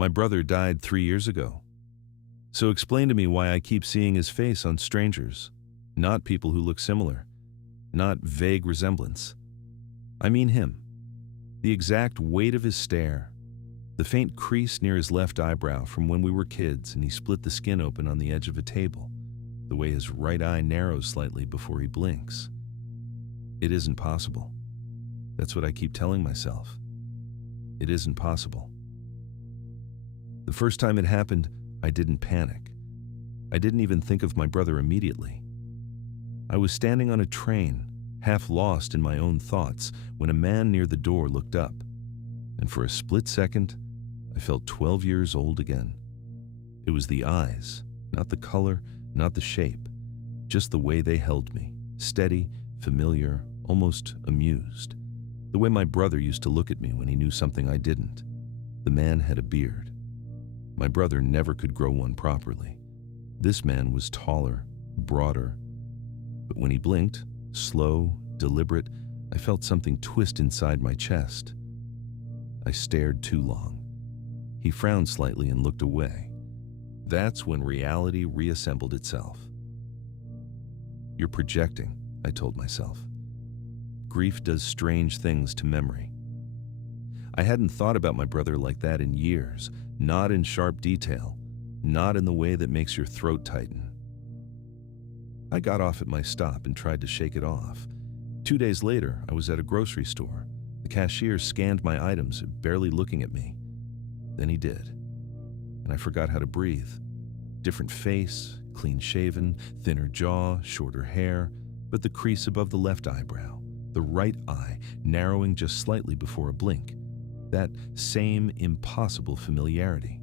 My brother died 3 years ago. So explain to me why I keep seeing his face on strangers, not people who look similar, not vague resemblance. I mean him. The exact weight of his stare, the faint crease near his left eyebrow from when we were kids and he split the skin open on the edge of a table, the way his right eye narrows slightly before he blinks. It isn't possible. That's what I keep telling myself. It isn't possible. The first time it happened, I didn't panic. I didn't even think of my brother immediately. I was standing on a train, half lost in my own thoughts, when a man near the door looked up, and for a split second, I felt 12 years old again. It was the eyes, not the color, not the shape, just the way they held me, steady, familiar, almost amused. The way my brother used to look at me when he knew something I didn't. The man had a beard. My brother never could grow one properly. This man was taller, broader, but when he blinked, slow, deliberate, I felt something twist inside my chest. I stared too long. He frowned slightly and looked away. That's when reality reassembled itself. You're projecting, I told myself. Grief does strange things to memory. I hadn't thought about my brother like that in years, not in sharp detail, not in the way that makes your throat tighten. I got off at my stop and tried to shake it off. 2 days later, I was at a grocery store. The cashier scanned my items, barely looking at me. Then he did, and I forgot how to breathe. Different face, clean-shaven, thinner jaw, shorter hair, but the crease above the left eyebrow, the right eye narrowing just slightly before a blink. That same impossible familiarity.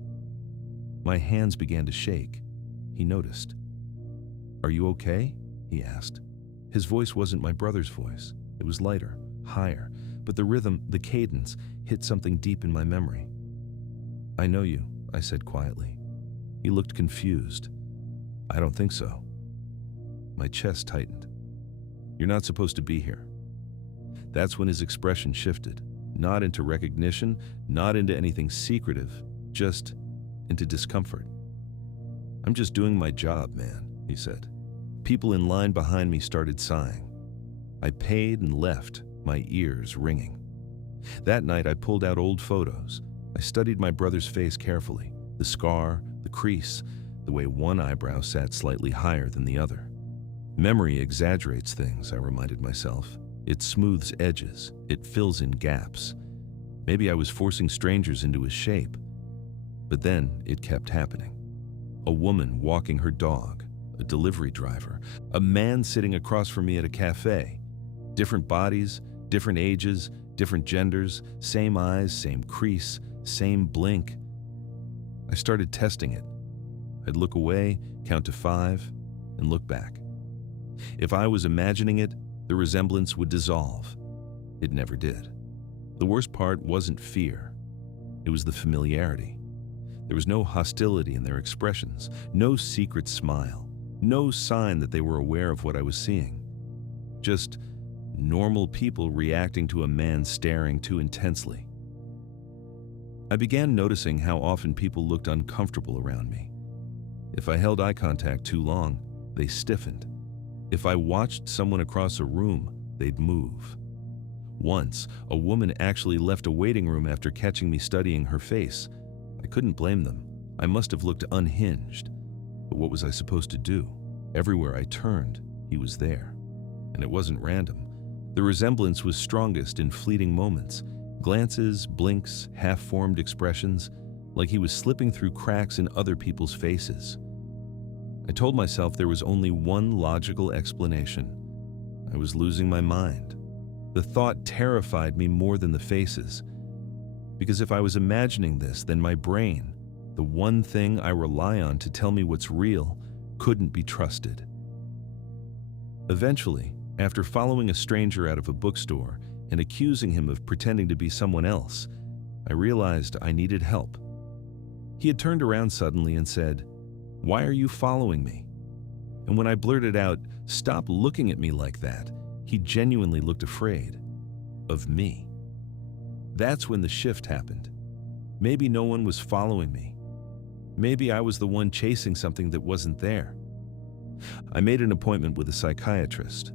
My hands began to shake. He noticed. "Are you okay?" he asked. His voice wasn't my brother's voice. It was lighter, higher, but the rhythm, the cadence, hit something deep in my memory. "I know you," I said quietly. He looked confused. "I don't think so." My chest tightened. "You're not supposed to be here." That's when his expression shifted, not into recognition, not into anything secretive, just into discomfort. "I'm just doing my job, man," he said. People in line behind me started sighing. I paid and left, my ears ringing. That night I pulled out old photos. I studied my brother's face carefully, the scar, the crease, the way one eyebrow sat slightly higher than the other. Memory exaggerates things, I reminded myself. It smooths edges, it fills in gaps. Maybe I was forcing strangers into his shape. But then it kept happening. A woman walking her dog, a delivery driver, a man sitting across from me at a cafe. Different bodies, different ages, different genders, same eyes, same crease, same blink. I started testing it. I'd look away, count to 5, and look back. If I was imagining it, the resemblance would dissolve. It never did. The worst part wasn't fear. It was the familiarity. There was no hostility in their expressions, no secret smile, no sign that they were aware of what I was seeing. Just normal people reacting to a man staring too intensely. I began noticing how often people looked uncomfortable around me. If I held eye contact too long, they stiffened. If I watched someone across a room, they'd move. Once, a woman actually left a waiting room after catching me studying her face. I couldn't blame them. I must have looked unhinged. But what was I supposed to do? Everywhere I turned, he was there. And it wasn't random. The resemblance was strongest in fleeting moments. Glances, blinks, half-formed expressions, like he was slipping through cracks in other people's faces. I told myself there was only one logical explanation. I was losing my mind. The thought terrified me more than the faces. Because if I was imagining this, then my brain, the one thing I rely on to tell me what's real, couldn't be trusted. Eventually, after following a stranger out of a bookstore and accusing him of pretending to be someone else, I realized I needed help. He had turned around suddenly and said, "Why are you following me?" And when I blurted out, "Stop looking at me like that," he genuinely looked afraid. Of me. That's when the shift happened. Maybe no one was following me. Maybe I was the one chasing something that wasn't there. I made an appointment with a psychiatrist.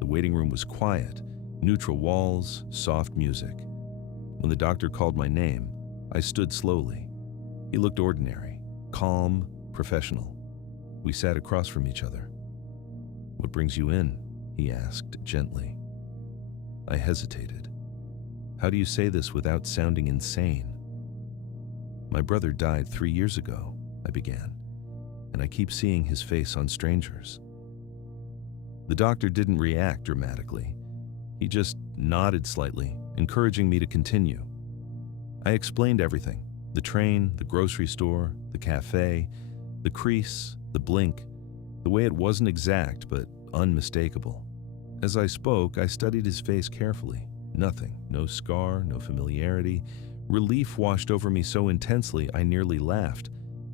The waiting room was quiet, neutral walls, soft music. When the doctor called my name, I stood slowly. He looked ordinary, calm, professional. We sat across from each other. "What brings you in?" he asked gently. I hesitated. How do you say this without sounding insane? "My brother died 3 years ago," I began, "and I keep seeing his face on strangers." The doctor didn't react dramatically. He just nodded slightly, encouraging me to continue. I explained everything: the train, the grocery store, the cafe, the crease, the blink, the way it wasn't exact but unmistakable. As I spoke, I studied his face carefully. Nothing, no scar, no familiarity. Relief washed over me so intensely I nearly laughed.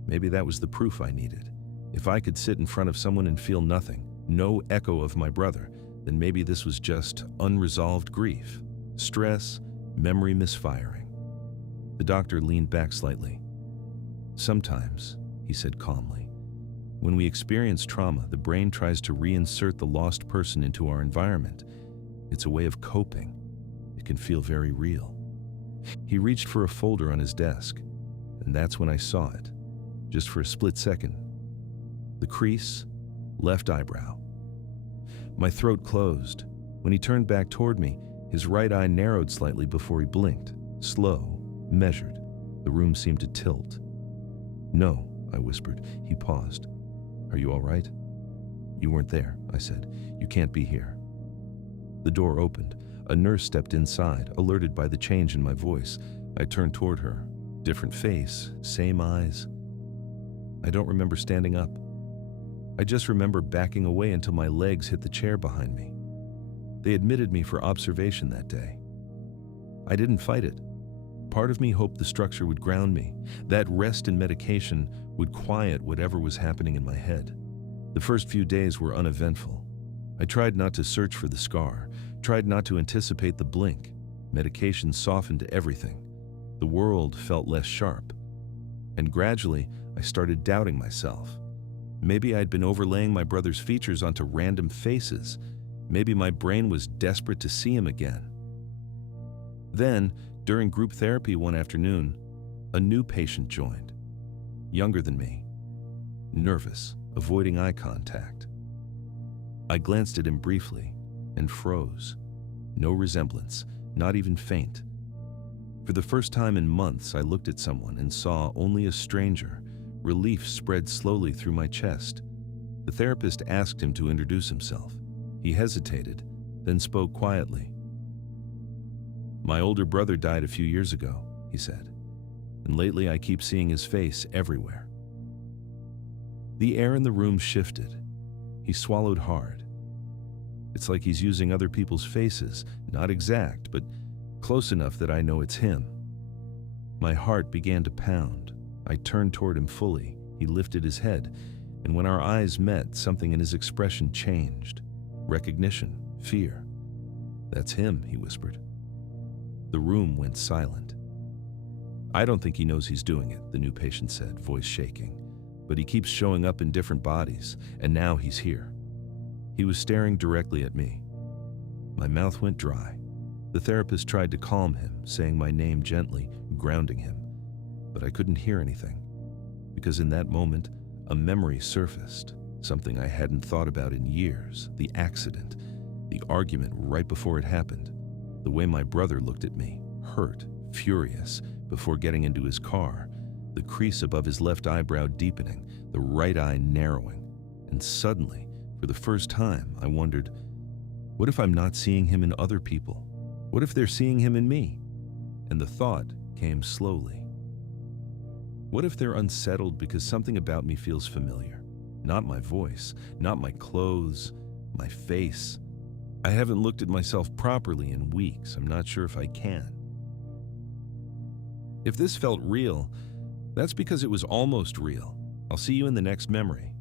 Maybe that was the proof I needed. If I could sit in front of someone and feel nothing, no echo of my brother, then maybe this was just unresolved grief, stress, memory misfiring. The doctor leaned back slightly. "Sometimes," he said calmly, "when we experience trauma, the brain tries to reinsert the lost person into our environment. It's a way of coping. It can feel very real." He reached for a folder on his desk, and that's when I saw it, just for a split second. The crease, left eyebrow. My throat closed. When he turned back toward me, his right eye narrowed slightly before he blinked, slow, measured. The room seemed to tilt. "No," I whispered. He paused. "Are you all right?" "You weren't there," I said. "You can't be here." The door opened. A nurse stepped inside, alerted by the change in my voice. I turned toward her. Different face, same eyes. I don't remember standing up. I just remember backing away until my legs hit the chair behind me. They admitted me for observation that day. I didn't fight it. Part of me hoped the structure would ground me. That rest and medication would quiet whatever was happening in my head. The first few days were uneventful. I tried not to search for the scar, tried not to anticipate the blink. Medication softened everything. The world felt less sharp. And gradually, I started doubting myself. Maybe I'd been overlaying my brother's features onto random faces. Maybe my brain was desperate to see him again. Then, during group therapy one afternoon, a new patient joined. Younger than me. Nervous, avoiding eye contact. I glanced at him briefly and froze. No resemblance, not even faint. For the first time in months, I looked at someone and saw only a stranger. Relief spread slowly through my chest. The therapist asked him to introduce himself. He hesitated, then spoke quietly. "My older brother died a few years ago," he said, "and lately I keep seeing his face everywhere." The air in the room shifted. He swallowed hard. It's like he's using other people's faces, not exact, but close enough that I know it's him. My heart began to pound. I turned toward him fully. He lifted his head, and when our eyes met, something in his expression changed. Recognition, fear. "That's him," he whispered. The room went silent. "I don't think he knows he's doing it," the new patient said, voice shaking. "But he keeps showing up in different bodies, and now he's here." He was staring directly at me. My mouth went dry. The therapist tried to calm him, saying my name gently, grounding him. But I couldn't hear anything, because in that moment, a memory surfaced, something I hadn't thought about in years: the accident, the argument right before it happened, the way my brother looked at me, hurt, furious, before getting into his car, the crease above his left eyebrow deepening, the right eye narrowing. And suddenly, for the first time, I wondered, what if I'm not seeing him in other people? What if they're seeing him in me? And the thought came slowly. What if they're unsettled because something about me feels familiar? Not my voice, not my clothes, my face. I haven't looked at myself properly in weeks. I'm not sure if I can. If this felt real, that's because it was almost real. I'll see you in the next memory.